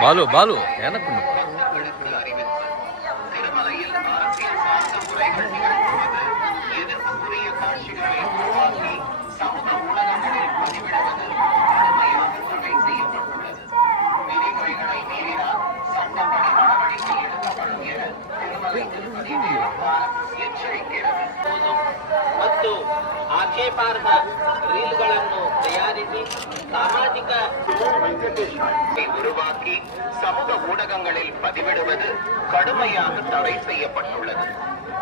பாலு பாலு எனக்கு ஒண்ணு. திருமலையில் அரசியல் சார்ந்த முறைகள் நிகழ்த்துவது எதிர்ப்புக்குரிய காட்சிகளை உருவாக்கி சமூக ஊடகங்களில் பதிவிடுவது கடுமையாக தடை செய்யப்பட்டுள்ளது விதிமுறைகளை மீறினால் சட்டப்படி நடவடிக்கை எடுக்கப்படும் என திருமலை திருப்பதி தேவஸ்தானம் எச்சரிக்கிறது ಮತ್ತು ಆಕ್ಷೇಪಾರ್ಹ ರೀಲ್ಗಳನ್ನು ತಯಾರಿಸಿ ಸಾಮಾಜಿಕ இதை உருவாக்கி சமூக ஊடகங்களில் பதிவிடுவது கடுமையாக தடை செய்யப்பட்டுள்ளது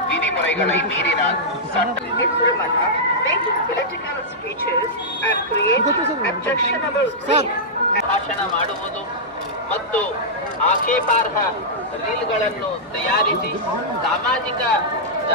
விதிமுறைகளை மீறினால் சட்ட Ramana making political speeches and creating objectionable things. ಭಾಷಣ ಮಾಡುವುದು ಮತ್ತು ಆಕ್ಷೇಪಾರ್ಹ ರೀಲ್ಗಳನ್ನು ತಯಾರಿಸಿ ಸಾಮಾಜಿಕ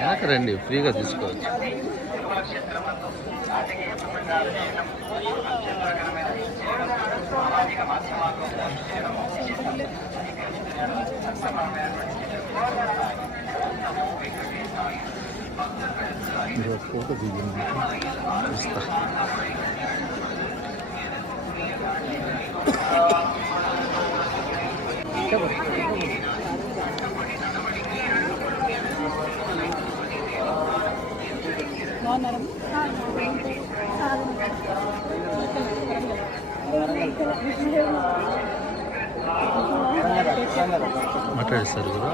వెనక రండి ఫ్రీగా తీసుకోవచ్చు ఫోటో దిగింది మాట్లాడేస్తారు కదా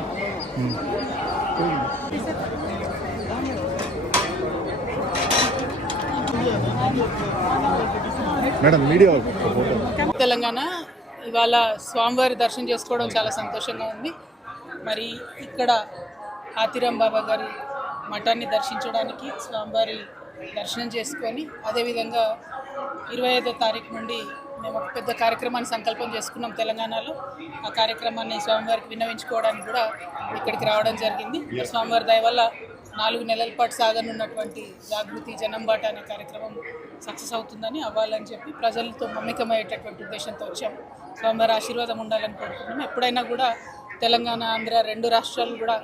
మేడం మీడియా తెలంగాణ ఇవాళ స్వామివారి దర్శనం చేసుకోవడం చాలా సంతోషంగా ఉంది మరి ఇక్కడ ఆతిరాం బాబా గారు మఠాన్ని దర్శించడానికి స్వామివారి దర్శనం చేసుకొని అదేవిధంగా ఇరవై ఐదో తారీఖు నుండి మేము ఒక పెద్ద కార్యక్రమాన్ని సంకల్పం చేసుకున్నాం తెలంగాణలో ఆ కార్యక్రమాన్ని స్వామివారికి విన్నవించుకోవడానికి కూడా ఇక్కడికి రావడం జరిగింది స్వామివారి దయ వల్ల నాలుగు నెలల పాటు సాగనున్నటువంటి జాగృతి జనంబాట అనే కార్యక్రమం సక్సెస్ అవుతుందని అవ్వాలని చెప్పి ప్రజలతో మమ్మికమయ్యేటటువంటి ఉద్దేశంతో వచ్చాం స్వామివారి ఆశీర్వాదం ఉండాలని కోరుకుంటున్నాం ఎప్పుడైనా కూడా తెలంగాణ ఆంధ్ర రెండు రాష్ట్రాలు కూడా